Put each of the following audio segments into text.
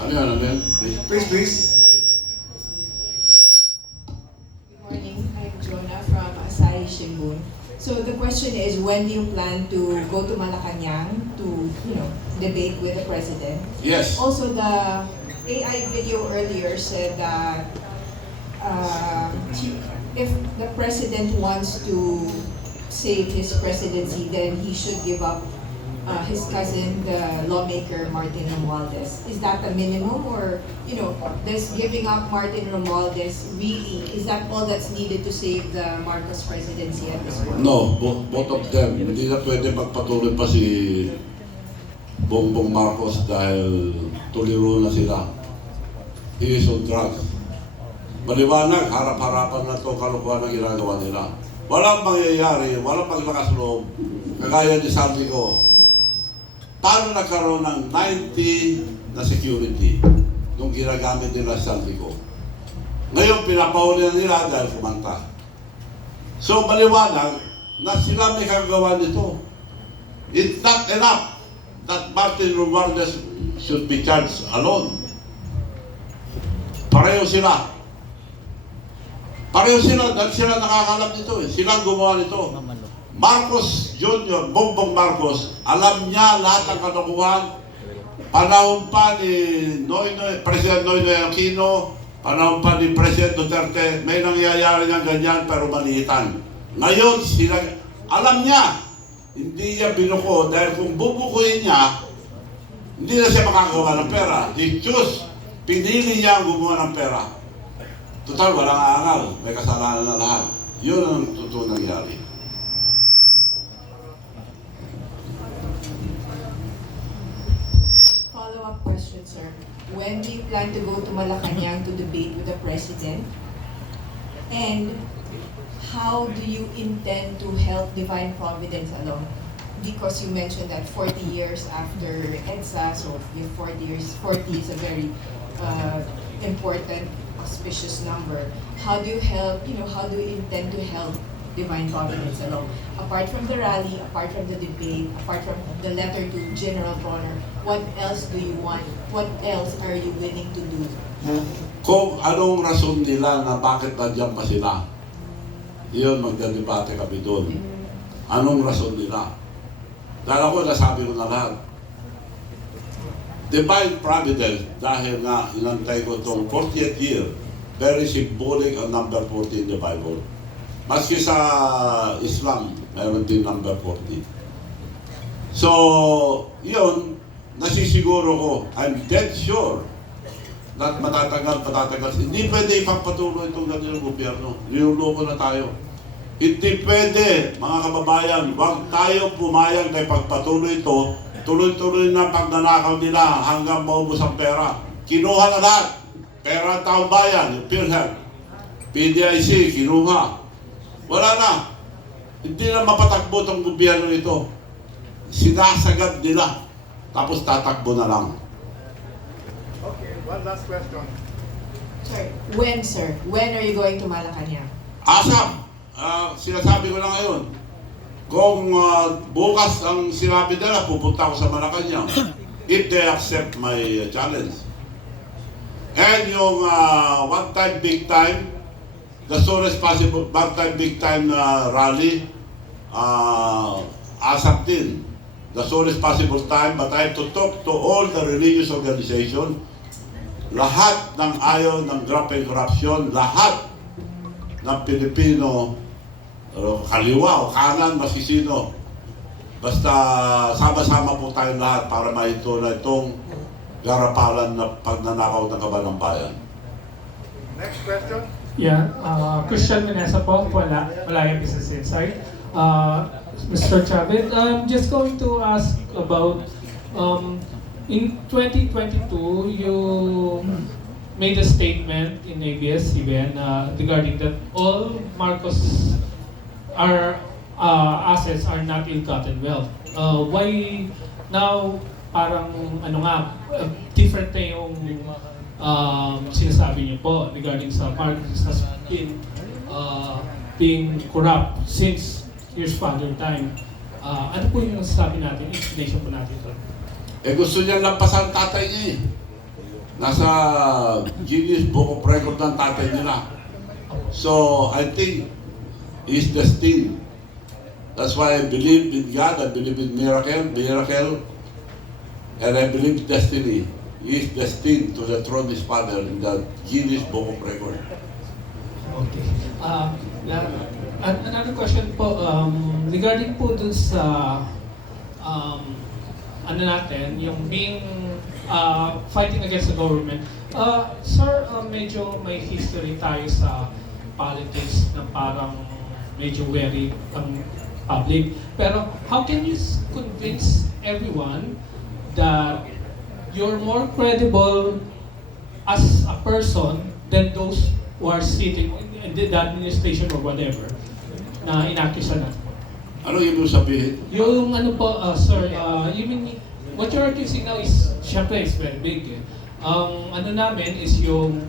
Ano yan, ano yan? Please, please. Good morning. I'm Jonah from Asahi Shimbun. So the question is, when do you plan to go to Malacanang to, debate with the president? Yes. Also, the AI video earlier said that if the president wants to save his presidency, then he should give up his cousin, the lawmaker Martin Romualdez. Is that the minimum, or does giving up Martin Romualdez really, is that all that's needed to save the Marcos presidency at this point? No, both of them. Hindi na pwede magpatuloy pa si Bongbong Marcos dahil tuliro na sila. He is on drugs. Maliwanag, harap-harapan na ito kalukuhan ang ginagawa nila. Walang mangyayari, walang paglakas loob. Kagaya ni Sandy ko, paano nagkaroon ng 90 na security nung ginagamit nila sa Sandy ko? Ngayon, pinapahuli na nila dahil kumanta. So, maliwanag na sila may kagawa nito. It's not enough that Martin Romualdez should be charged alone. Pareho sila. Pareho sila, dahil sila nakakalap nito eh. Silang gumawa nito. Marcos Jr., Bongbong Marcos, alam niya lahat ng kalokohan. Panahon pa ni President Noynoy Aquino, panahon pa ni President Duterte, may nangyayari ng ganyan pero maliitan. Ngayon, sila, alam niya, hindi niya binuko dahil kung bubukuin niya, hindi na siya makagawa ng pera. He choose, pinili niya ang gumawa ng pera. Total, walang aangal. May kasalanan na lahat. Yun ang totoo nangyari. Follow-up question, sir. When do you plan to go to Malacanang to debate with the president? And how do you intend to help Divine Providence along? Because you mentioned that 40 years after EDSA, so 40 years, 40 is a very important, auspicious number. How do you help, how do you intend to help Divine Providence along? Apart from the rally, apart from the debate, apart from the letter to General Bronner, what else do you want? What else are you willing to do? Kung anong rason nila na bakit nandiyan pa sila, yun, magdadebate kami doon. Anong rason nila? Dahil ako, nasabi ko na lahat. Divine Providence, dahil nga inantay ko itong 40th year, very symbolic ang number 40 in the Bible. Maski sa Islam, mayroon din number 40. So, yun, nasisiguro ko, I'm dead sure that matatagal. Hindi pwede ipagpatuloy itong ganyan gobyerno. Niluloko na tayo. Hindi pwede, mga kababayan, huwag tayo pumayag na ipagpatuloy ito. Tuloy-tuloy na pagnanakaw nila hanggang maubos ang pera. Kinuha na lahat. Pera ng taong bayan, yung PhilHealth, PDIC, kinuha. Wala na. Hindi na mapatakbo itong gobyerno ito. Sinasagad nila. Tapos tatakbo na lang. Okay, one last question. Sir? When are you going to Malacanang? Asam, sinasabi ko lang ngayon, kung bukas ang sinabi nila, pupunta ako sa Malacanang if they accept my challenge. And yung one time, big time, the soonest possible one time, big time rally, ASAP din. The soonest possible time, but I have to talk to all the religious organization, lahat ng ayaw ng graft and corruption, lahat ng Pilipino, kaliwa o kanan, masisino. Basta sama-sama po tayo lahat para maito na itong garapalan na pagnanakaw ng kaban ng bayan. Next question. Yeah, Christian Manesa po, Malaya Business Insight. Mr. Chavez, I'm just going to ask about, in 2022, you made a statement in ABS-CBN regarding that all Marcos assets are not ill-gotten wealth. Why now parang different na yung sinasabi niyo po regarding sa Marcos has been being corrupt since his father time. Ano po yung masasabi natin, explanation po natin ito? Gusto niya lampasan tatay niya eh. Nasa Guinness Book of Record ng tatay nila. So, I think he's destined. That's why I believe in God, I believe in miracle, and I believe destiny. He is destined to the throne of his father in the Guinness Book of Record. Okay. Another question po, regarding po dun sa, ano natin, yung being, fighting against the government. Sir, medyo may history tayo sa politics na parang medyo wary ang public. Pero how can you convince everyone that you're more credible as a person than those who are sitting in the administration or whatever na inakusan natin? Ano ibig sabihin? Yung ano po, sir, you mean, what you're accusing now is, syempre, is very big. Eh. Ang ano namin is yung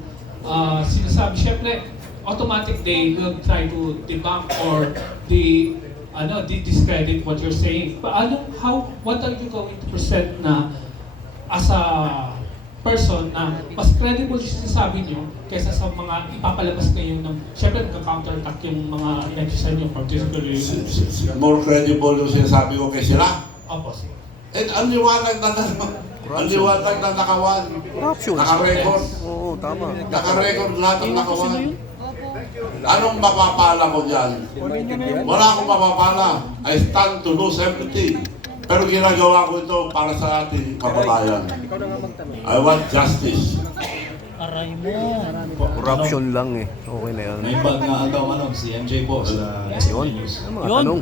sinasabi, syempre, automatic they will try to debunk or discredit what you're saying. But what are you going to present na as a person na mas credible yung sinasabi nyo kaysa sa mga ipapalabas ngayon ng, syempre nagka-counterattack yung mga inakusan nyo, particularly More credible yung sinasabi ko kay sila. Opo, sir. And ang liwanag na nakawan. Corruption. Naka-record. Oo, tama. Naka-record lahat ang nakawan. Anong mapapala ko dyan? Wala akong mapapala. I stand to lose everything. Pero ginagawa ko ito para sa ating kababayan. I want justice. Corruption lang eh. Okay na yan. May bag na daw si MJ po sa Yun. SB News. Ang mga tanong.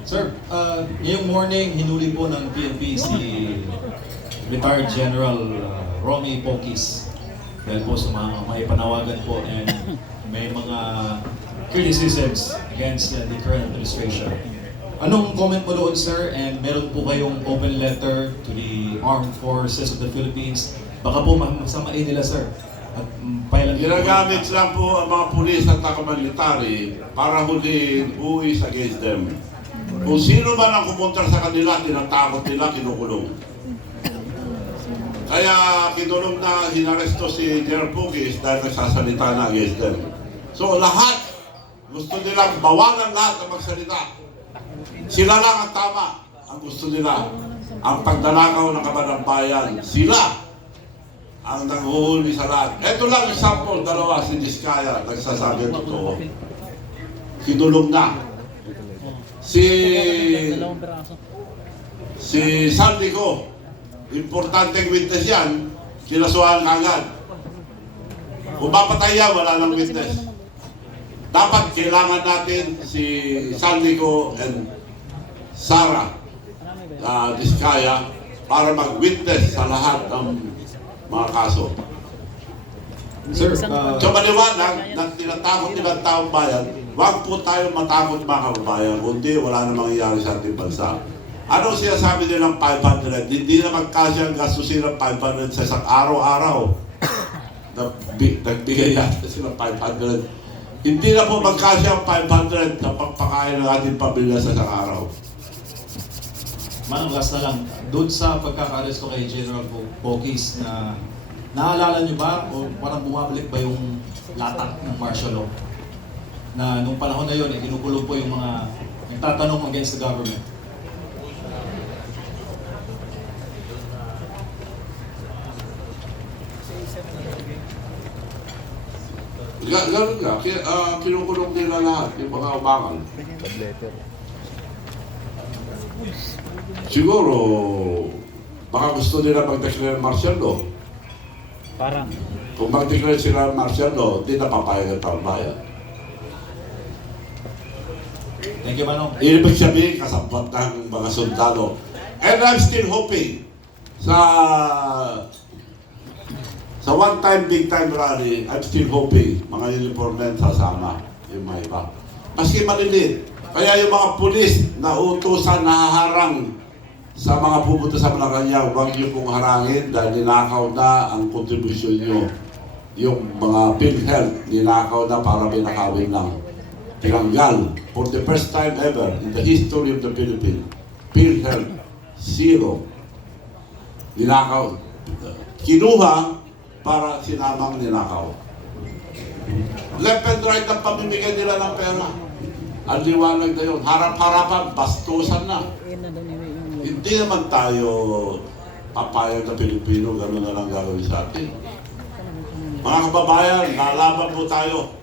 Sir, ngayong morning, hinuli po ng PNP si retired General Romy Pokis. Dahil po sa mga may panawagan po and may mga criticisms against the current administration. Anong comment mo doon, sir? And meron po kayong open letter to the Armed Forces of the Philippines. Baka po masamain nila, sir. At Ginagamit lang po ang mga pulis at military para huliin who is against them. Kung sino man ang pumunta sa kanila, tinatakot nila, kinukulong. Kaya kinulong na hinaresto si General Pugis dahil nagsasalita na against them. So lahat, gusto nilang bawalan lahat ng magsalita. Sila lang ang tama. Ang gusto nila, ang pagdalakaw ng kaban ng bayan, sila ang nanghuhuli sa lahat. Ito lang example, dalawa, si Diskaya, nagsasabi ang totoo. Kinulong na. Si Saldico, importanteng witness yan, kinasuhan kagad. Kung mapatay yan, wala nang witness. Dapat kailangan natin si Saldico and Sara Diskaya para mag-witness sa lahat ng mga kaso. sir, So maliwanag na tinatakot nilang taong bayan, huwag po tayo matakot mga kababayan, kundi wala na mangyayari sa ating bansa. Ano sinasabi nilang 500? Hindi na magkasya ang gastusin ng 500 sa isang araw-araw. Nagbigay yata sila 500. Hindi na po magkasya ang 500 sa pagpakain ng ating pamilya sa isang araw. Manang last na lang, doon sa pagkaka-arresto kay General Pokis na naalala niyo ba o parang bumabalik ba yung latak ng martial law? Na nung panahon na yun, kinukulong po yung mga nagtatanong against the government. Ganun nga, kinukulong nila lahat, yung mga umangal. Siguro, baka gusto nila mag-declare martial law. Parang. Kung mag-declare sila martial law, hindi na papayag ang taong bayan. Thank you, Manong. Ibig sabihin, kasabot ng mga sundalo. And I'm still hoping sa one-time, big-time rally, I'm still hoping mga uniform men sasama yung mga iba. Maski malilit. Kaya yung mga pulis na utusan, nahaharang sa mga pupunta sa Malacanang, huwag niyo pong harangin dahil ninakaw na ang kontribusyon niyo. Yung mga PhilHealth, ninakaw na para may nakawin lang. Tinanggal, for the first time ever in the history of the Philippines, PhilHealth, zero. Ninakaw. kinuha para sinamang ninakaw. Left and right ang pamimigay nila ng pera. Ang liwanag na yun. Harap-harapan, bastusan na. Hindi naman tayo papayag na Pilipino, gano'n na lang gagawin sa atin. Mga kababayan, lalaban po tayo.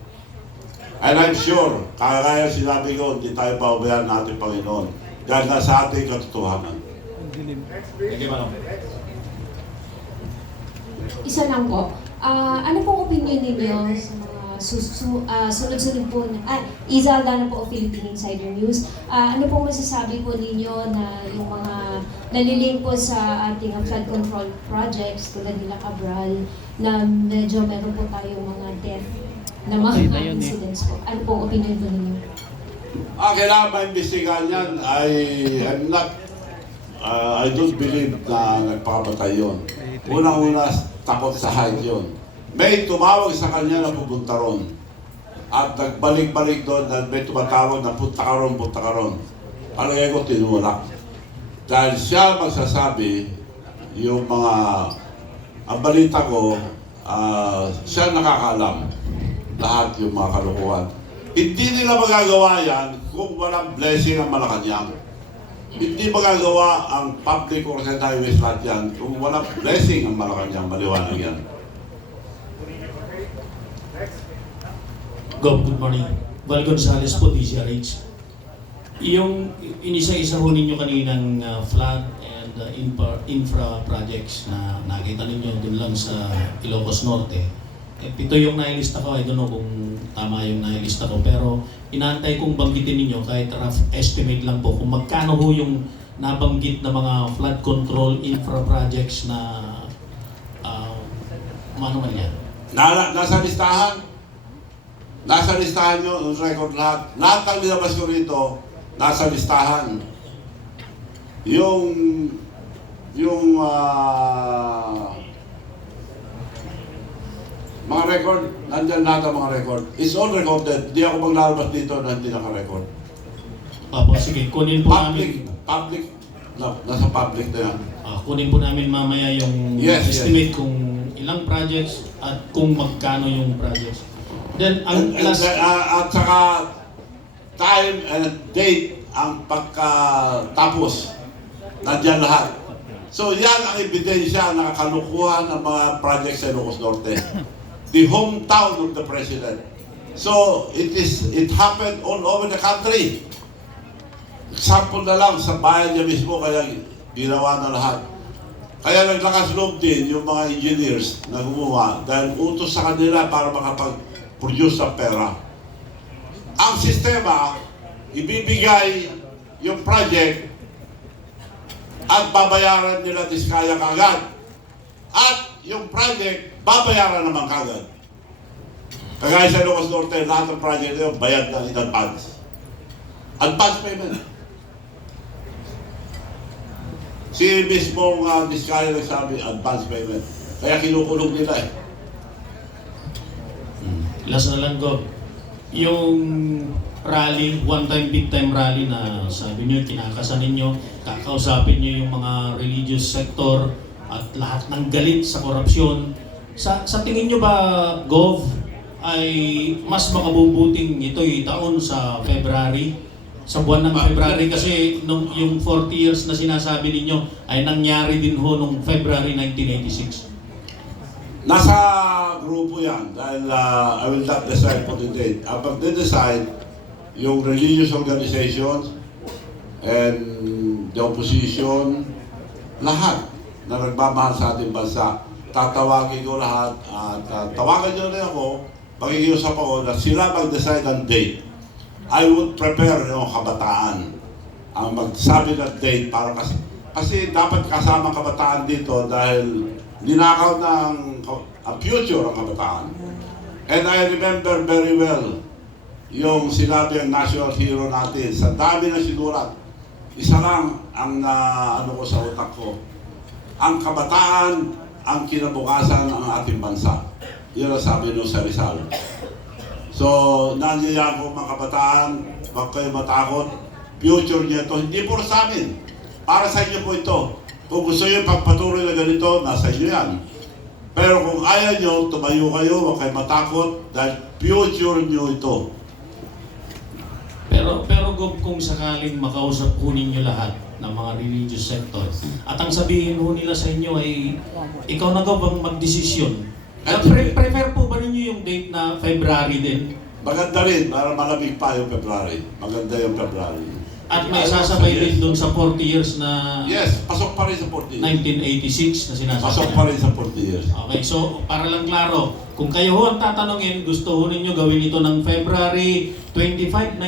And I'm sure, kagaya sinabi ko, hindi tayo pababayaan natin Panginoon. Dahil nasa ating katotohanan. Next, please. Thank you, Manong. Next. Isa lang po. Ano pong opinion ninyo sa mga sunod-sunod po na... Iza Aldana po of Philippine Insider News. Ano pong masasabi po ninyo na yung mga nalilink po sa ating flood control projects tulad nila Cabral na medyo meron po tayong mga death na mga incidents po. Ano pong opinion po ninyo? Kailangan maimbestigahan yan. I don't believe na nagpakamatay yun. Unang-una, takot sa height yun. May tumawag sa kanya na pupunta ron. At nagbalik-balik doon na may tumatawag na punta ka ron. Palagay ko tinulak. Dahil siya magsasabi, yung mga, ang balita ko, siya nakakaalam lahat yung mga kalukuhan. Hindi nila magagawa yan kung walang blessing ang Malacanang. Hindi magagawa ang public or highways lahat yan kung walang blessing ang Malacanang. Maliwanag yan. Next. Good morning. Val Gonzales po, DZRH. Yung inisa-isa ho ninyo kaninang flood and infra projects na nakita ninyo dun lang sa Ilocos Norte. Ito yung nailista ko, I don't know kung tama yung nailista ko, pero inaantay kong banggitin ninyo kahit rough estimate lang po kung magkano ho yung nabanggit na mga flood control infra projects na ano man yan. Nasa listahan. Nasa listahan nyo, yung record lahat. Lahat ng nilabas ko rito, nasa listahan. Yung mga record, nandyan lahat ang mga record. It's all recorded. Hindi ako maglalabas dito na hindi naka-record. Opo, sige, kunin po namin. Public, nasa public na yan. Kunin po namin mamaya yung Yes, estimate kung ilang projects at kung magkano yung projects. Then, ang last... At saka, time and date ang pagkatapos. Nandyan lahat. So yan ang ebidensya na kalukuhan ng mga projects sa Ilocos Norte. The hometown of the President. So it happened all over the country. Example na lang sa bayan niya mismo, kaya ginawa na lahat. Kaya naglakas loob din yung mga engineers na gumawa dahil utos sa kanila para makapag-produce ng pera. Ang sistema, ibibigay yung project at babayaran nila diskaya kagad. At yung project, babayaran naman kagad. Kagaya sa Ilocos Norte, lahat ng project na yun, bayad na in advance. Advance payment. Si mismong diskaya nagsabi, advance payment. Kaya kinukulong nila eh. Last na lang, Gob. Yung rally, one-time, big-time rally na sabi niyo, kinakasan ninyo, kakausapin niyo yung mga religious sector at lahat ng galit sa korupsyon. Sa tingin niyo ba, Gov, ay mas makabubuting ito'y taon sa February? Sa buwan ng February kasi nung yung 40 years na sinasabi ninyo ay nangyari din ho nung February 1986. Nasa grupo yan dahil I will not decide for the date. Ang pag-decide, yung religious organizations and the opposition, lahat na nagmamahal sa ating bansa, tatawagin ko lahat at tawagan nyo rin ako, pakikiusap ako na sila mag-decide ang date. I would prepare yung kabataan ang magsabi ng date para kasi dapat kasama kabataan dito dahil ninakaw ng future ang kabataan. And I remember very well yung sinabi ang national hero natin. Sa dami na sinulat, isa lang ang ano ko sa utak ko. Ang kabataan ang kinabukasan ng ating bansa. Yun ang sabi nung sa Rizal. So, nandiyan po mga kabataan, huwag kayo matakot. Future niyo ito, hindi po sa amin. Para sa inyo po ito. Kung gusto nyo pagpatuloy na ganito, nasa inyo yan. Pero kung ayaw nyo, tumayo kayo, huwag kayo matakot dahil future nyo ito. Pero Gob, kung sakaling makausap po ninyo lahat ng mga religious sector, at ang sabihin po nila sa inyo ay, ikaw na Gob ang magdesisyon. Prefer po ba ninyo yung date na February din? Maganda rin, para malamig pa yung February. Maganda yung February. At may sasabay din doon sa 40 years na Yes, pasok pa rin sa 40 years. 1986 na sinasabi. Pasok pa rin sa 40 years. Okay, so para lang klaro, kung kayo ho ang tatanungin, gusto ho ninyo gawin ito ng February 25,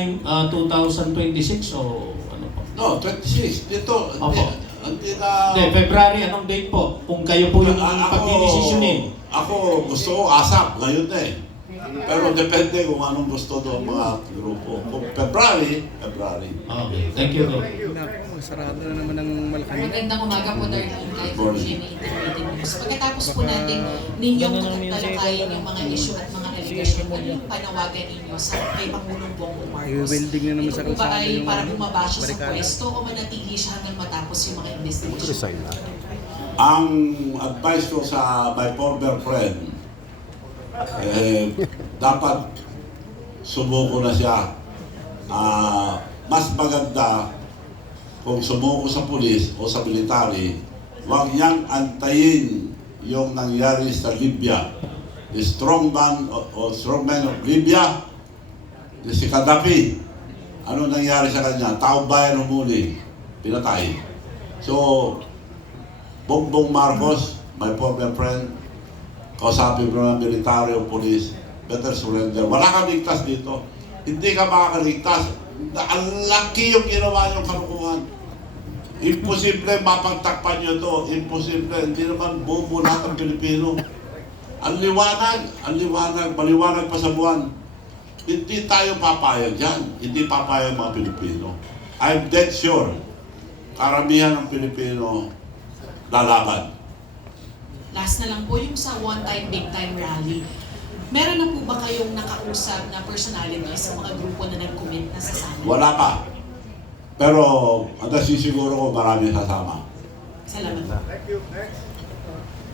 2026 o ano po? No, 26. Dito, Opo. hindi na... Hindi, February, anong date po? Kung kayo po yung pagdidesisyonin. Ako, gusto ko ASAP, ngayon na eh. Pero depende kung anong gusto doon mga grupo. Kung February. Okay, thank you. Gob. Naku, sarado na naman ng Malacanang. Magandang umaga po, Darlene, kahit po Jimmy Integrated News. Pagkatapos po natin ninyong talakayin yung mga issue at mga allegation, ano yung panawagan ninyo sa kay Pangulong Bongbong Marcos? I-welding na naman sa Ito ba kalsada ay yung para ano, bumaba siya sa barikada. pwesto o manatili siya hanggang matapos yung mga investigation? Resign na. Ang advice ko sa my former friend, dapat sumuko na siya. Mas maganda kung sumuko sa pulis o sa military, huwag niyang antayin yung nangyari sa Libya. The strongman of Libya, si Gaddafi. Ano nangyari sa kanya? Tao bayan humuli, pinatay. So, Bongbong Marcos, my former friend, kausapin mo ng military o police, better surrender. Wala kang ligtas dito. Hindi ka makakaligtas. Ang laki yung ginawa niyong kalukuhan. Imposible mapagtakpan niyo to. Imposible. Hindi naman buo lahat ng Pilipino. Ang liwanag, maliwanag pa sa buwan. Hindi tayo papayag dyan. Hindi papayag mga Pilipino. I'm dead sure. Karamihan ng Pilipino lalaban. Last na lang po yung sa one-time, big-time rally. Meron na po ba kayong nakausap na personality sa mga grupo na nag-commit na sasama? Wala pa. Pero ang nasisiguro ko marami sasama. Salamat. Thank you. Next.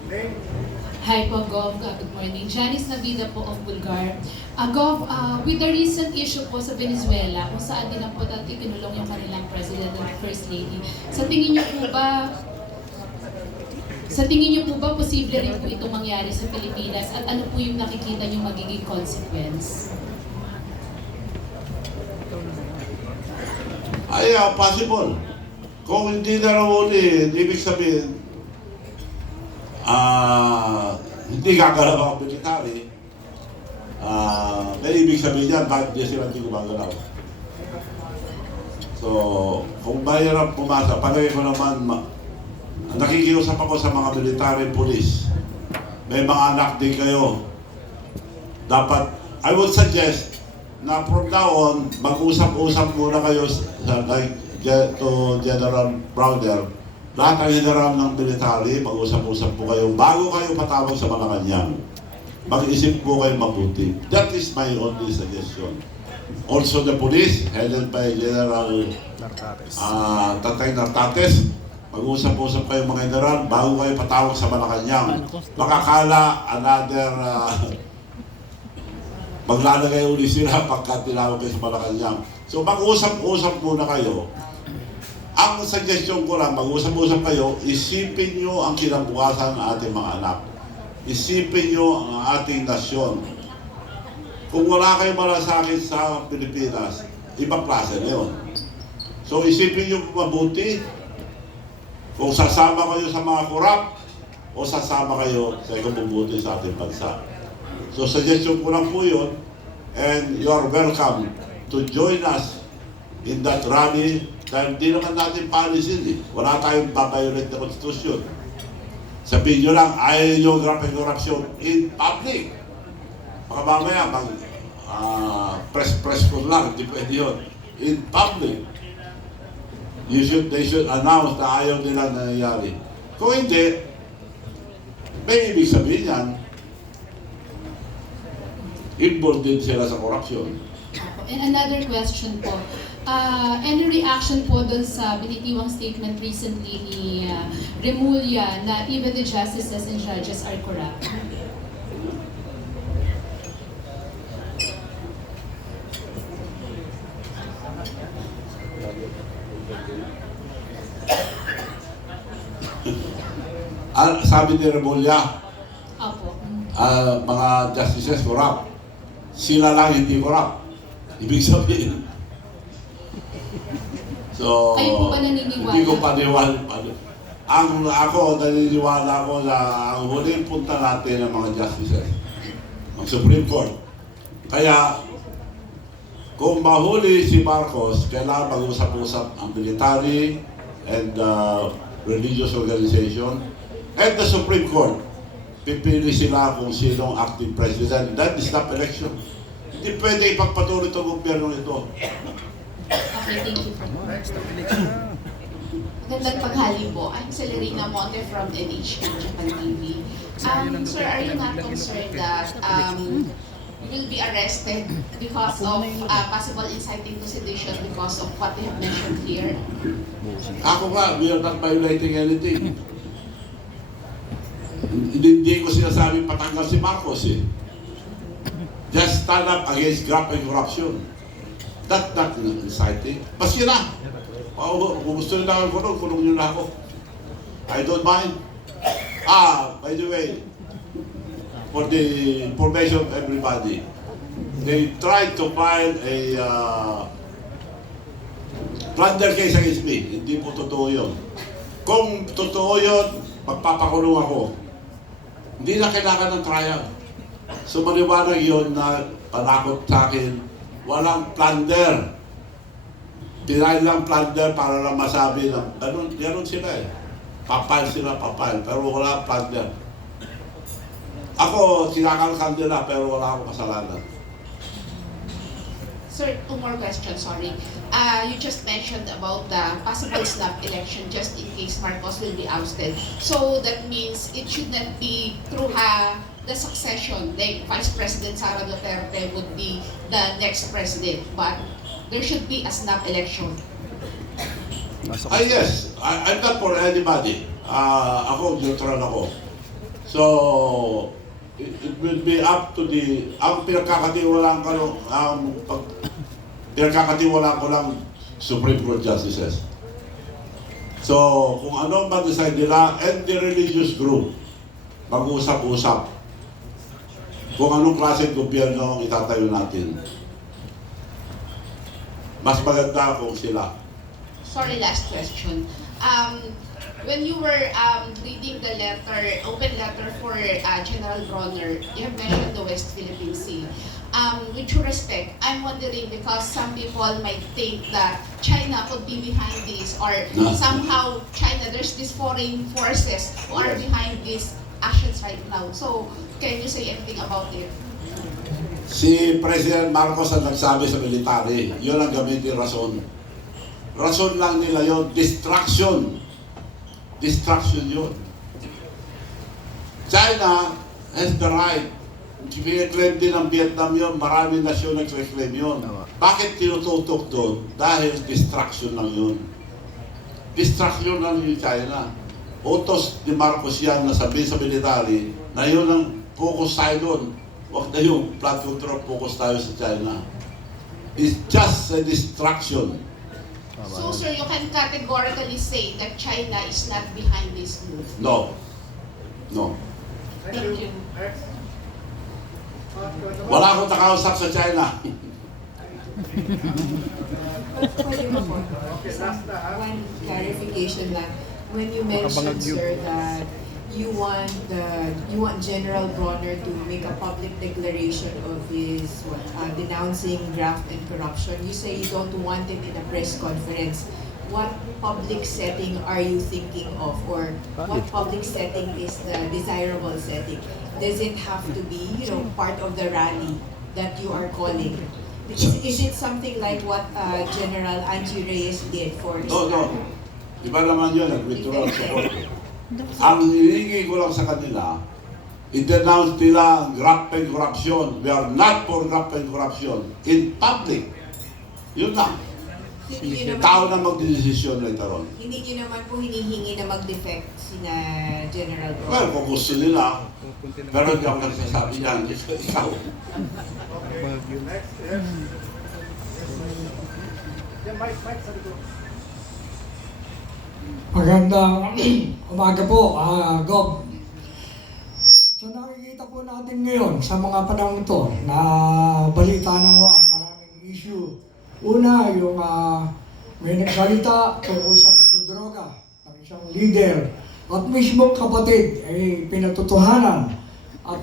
Name. Hi po, Gov. Good morning. Janice Navida po of Bulgar. Gov, with the recent issue po sa Venezuela, kung saan din po dati kinulong yung kanilang President and First Lady, sa tingin niyo po ba posible rin po itong mangyari sa Pilipinas at ano po yung nakikita niyong magiging consequence? Possible. Kung hindi na raw uli, ibig sabihin, hindi gagalaw ang military. May ibig sabihin yan, bakit di sila hindi gumagalaw? So, kung mahirap pumasa, palagay ko naman, nakikiusap ako sa mga military police. May mga anak din kayo. Dapat, I would suggest na from now on, mag-usap-usap muna kayo sa to General Browder. Lahat ng general ng military, mag-usap-usap po kayo bago kayo patawag sa Malacanang. Mag-isip po kayo mabuti. That is my only suggestion. Also the police, headed by General Tatay Nartates, mag-usap-usap kayo mga general bago kayo patawag sa Malacanang. Makakala another maglalagay uli sila pagka tinawag kayo sa Malacanang. So mag-usap-usap muna kayo. Ang suggestion ko lang, mag-usap-usap kayo, isipin nyo ang kinabukasan ng ating mga anak. Isipin nyo ang ating nasyon. Kung wala kayong malasakit sa Pilipinas, ibang klase na yun. So isipin nyo mabuti kung sasama kayo sa mga kurap o sasama kayo sa ikabubuti sa ating bansa. So suggestion ko lang po yun, and you are welcome to join us in that rally dahil di naman natin policy eh. Wala tayong babayolate na konstitusyon. Sabihin nyo lang, ayaw nyo grabe corruption in public. Baka mamaya press ko lang, hindi pwede yun. In public. They should announce na ayaw nila nangyayari. Kung hindi, may ibig sabihin yan, involved din sila sa corruption. And another question po, Any reaction po dun sa binitiwang statement recently ni Remulla na even the justices and judges are corrupt? Sabi ni Remulla, Opo. mga justices corrupt. Sila lang hindi corrupt. Ibig sabihin. So, Kayo po ba naniniwala? hindi ko paniwala. Ako, naniniwala ko na ang huling punta natin ng mga justices, ang Supreme Court. Kaya, kung mahuli si Marcos, kailangan mag-usap-usap ang military and religious organization and the Supreme Court. Pipili sila kung sinong acting president. That is not election. Hindi pwede ipagpatuloy itong gobyerno ito. Okay, thank you. Magandang tanghali po. I'm Celerina Monte from NHK Japan TV. Sir, are you not concerned that you will be arrested because of possible inciting to sedition because of what you have mentioned here? Ako nga, we are not violating anything. Hindi ko sinasabing patanggal si Marcos eh. Just stand up against graft and corruption. That's not inciting. Maski na. Kung gusto nyo na ako, kulong nyo na ako. I don't mind. By the way, for the information of everybody, they tried to file a plunder case against me. Hindi po totoo yun. Kung totoo yun, magpapakulong ako. Hindi na kailangan ng trial. So maliwanag yun na panakot sa akin, walang plunder. Tinahin lang plunder para lang masabi na ganun sila eh. Papal sila, papal. Pero wala plunder. Ako, sinakalkan nila pero wala akong kasalanan. Sir, two more questions, sorry. You just mentioned about the possible snap election just in case Marcos will be ousted. So that means it should not be through the succession, like Vice President Sara Duterte would be the next president, but there should be a snap election. Yes. I'm not for anybody. Ako, neutral ako. So, it will be up to ang pinagkakatiwalaan ko lang Supreme Court Justices. So, kung ano ba decide nila and the religious group, mag-usap-usap kung anong klaseng gobyerno ang itatayo natin. Mas maganda kung sila. Sorry, last question. When you were reading the letter, open letter for General Bronner, you have mentioned the West Philippine Sea. With due respect, I'm wondering because some people might think that China could be behind this or somehow China, there's these foreign forces who are behind these actions right now. So, can you say anything about it? Si President Marcos ang nagsabi sa military, yun ang gamitin rason. Rason lang nila yun, distraction. Distraction yun. China has the right. Kiniklaim din ng Vietnam yun, maraming nasyon nag-claim yun. Bakit tinututok doon? Dahil distraction lang yun. Distraction lang yung China. Utos ni Marcos yan na sabihin sa military na yun ang focus tayo doon. Huwag na yung flood control, focus tayo sa China. It's just a distraction. So, sir, you can categorically say that China is not behind this move? No. No. Thank you. Next. Wala akong nakausap sa China. One clarification lang. When you mentioned, sir, that you want General Bronner to make a public declaration of his denouncing graft and corruption, you say you don't want it in a press conference. What public setting are you thinking of, or what public setting is the desirable setting? Does it have to be, part of the rally that you are calling? Is it something like what General Angie Reyes did for his No. Iba naman yun, nag-withdraw ang support. Ang hiningi ko lang sa kanila, i-denounce nila ang graft and corruption. We are not for graft and corruption in public. Yun lang. Hindi nyo Tao naman, na magdidesisyon later on. hindi nyo naman po hinihingi na mag-defect sina General Bro. Well, kung gusto nila, pero hindi ako nagsasabi yan. Ikaw. Next, yes. Yeah, Mike, sabi ko. Magandang umaga po, Gob. So nakikita po natin ngayon sa mga panahon to na balita na ho ang maraming issue. Una, yung may nagsalita tungkol sa pagdodroga ng isang leader at mismong kapatid ay pinatutuhanan. At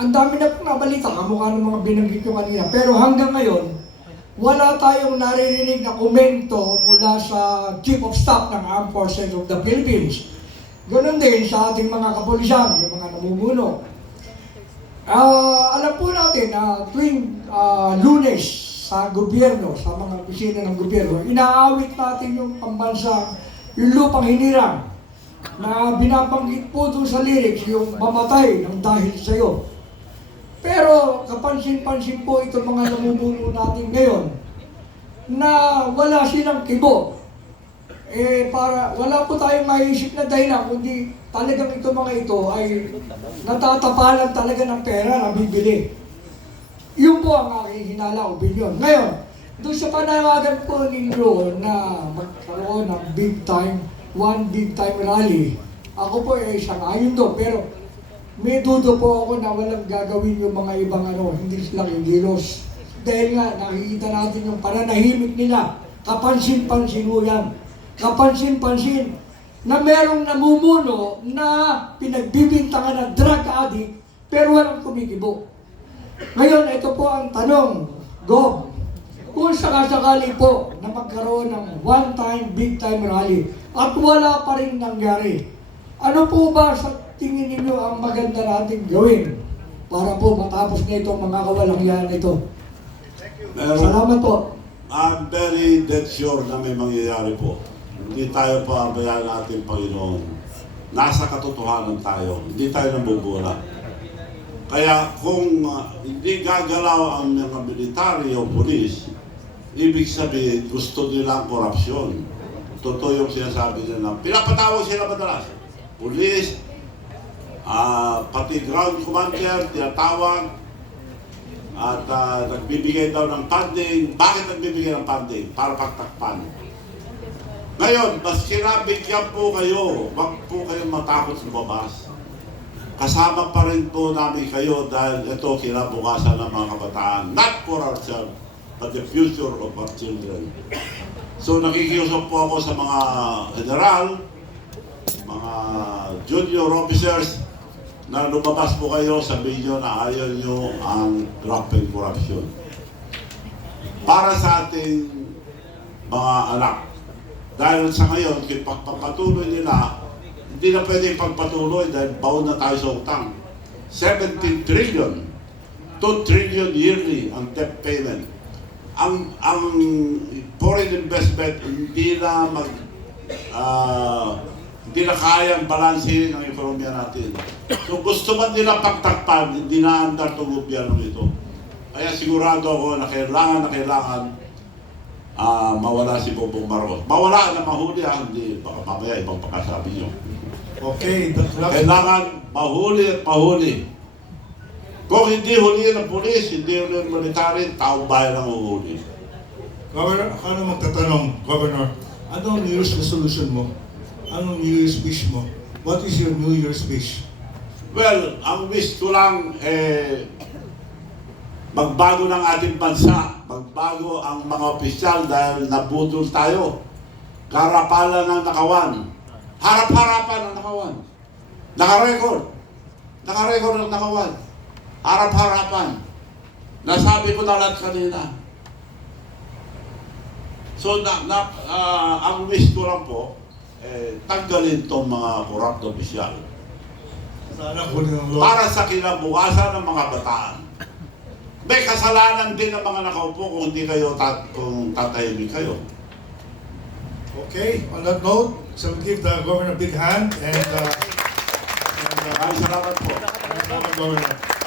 ang dami na po nabalita, kamukha ng mga binanggit ko kanina. Pero hanggang ngayon, wala tayong naririnig na komento mula sa Chief of Staff ng Armed Forces of the Philippines. Ganon din sa ating mga kapulisan, yung mga namumuno. Alam po natin na tuwing Lunes sa gobyerno, sa mga opisina ng gobyerno, inaawit natin yung pambansa, yung lupang hinirang, na binabanggit po doon sa lyrics yung mamatay ng dahil sa'yo. Pero kapansin-pansin po itong mga namumuno natin ngayon na wala silang kibo. Wala po tayong maisip na dahilan kundi talagang itong mga ito ay natatapalan talaga ng pera na bibili. Yun po ang aking hinala, opinion. Ngayon, doon sa panawagan po ninyo na magkaroon ng one big time rally, ako po ay sang-ayon doon. Pero may dudo po ako na walang gagawin yung mga ibang hindi sila kikilos. Dahil nga, nakikita natin yung pananahimik nila. Kapansin-pansin mo yan. Kapansin-pansin na merong namumuno na pinagbibintangan ng drug addict pero walang kumikibo. Ngayon, ito po ang tanong, Gob. Kung sakasakali po na magkaroon ng one-time, big-time rally at wala pa rin nangyari, ano po ba sa tingin ninyo ang maganda nating gawin para po matapos na itong mga kawalang-yan ito? Salamat po. I'm very dead sure na may mangyayari po. Hindi tayo pabayaan natin, Panginoon. Nasa katotohanan tayo. Hindi tayo nabubura. Kaya kung hindi gagalaw ang mga military o polis, ibig sabihin gusto nila ang korupsyon. Totoo yung sinasabi nila. Pinapatawag sila madalas. Polis, pati ground commander, tinatawag. At nagbibigay daw ng funding. Bakit nagbibigay ng funding? Para pagtakpan. Ngayon, mas kinabigyan po kayo, wag po kayong matakot lumabas. Kasama pa rin po namin kayo dahil ito kinabukasan ng mga kabataan. Not for ourselves, but the future of our children. So nakikiusap po ako sa mga general, mga junior officers, na lumabas po kayo, sabihin nyo na ayaw nyo ang graft and corruption. Para sa ating mga anak. Dahil sa ngayon, kung pagpapatuloy nila, hindi na pwede pagpatuloy dahil baon na tayo sa utang. 17 trillion, 2 trillion yearly ang debt payment. Ang foreign investment hindi na kayang balansin ang ekonomiya natin. So gusto man nila pagtakpan, hindi na andar itong gobyerno ito. Kaya sigurado ako na kailangan mawala si Bongbong Marcos. Mawala na mahuli, hindi. Baka mamaya ibang pagkasabi nyo. Okay, Kailangan mahuli at mahuli. Kung hindi huliin ng polis, hindi huliin ng military, taong bayan ang uhuli. Governor, ako na magtatanong, Governor, anong New Year's resolution mo? Anong New Year's wish mo? What is your New Year's wish? Well, ang wish ko lang, magbago ng ating bansa, magbago ang mga opisyal dahil nabudol tayo. Karapalan ng nakawan. Harap-harapan ng nakawan. Nakarecord ng nakawan. Harap-harapan. Nasabi ko na lahat kanina. So, ang wish ko lang po, tanggalin itong mga corrupt opisyal. Sana kunin ng law. Para sa kinabukasan ng mga bataan. May kasalanan din ng mga nakaupo kung hindi kayo kung tatahimik kayo. Okay, on that note, so we'll give the Governor a big hand and Maraming salamat po. Governor.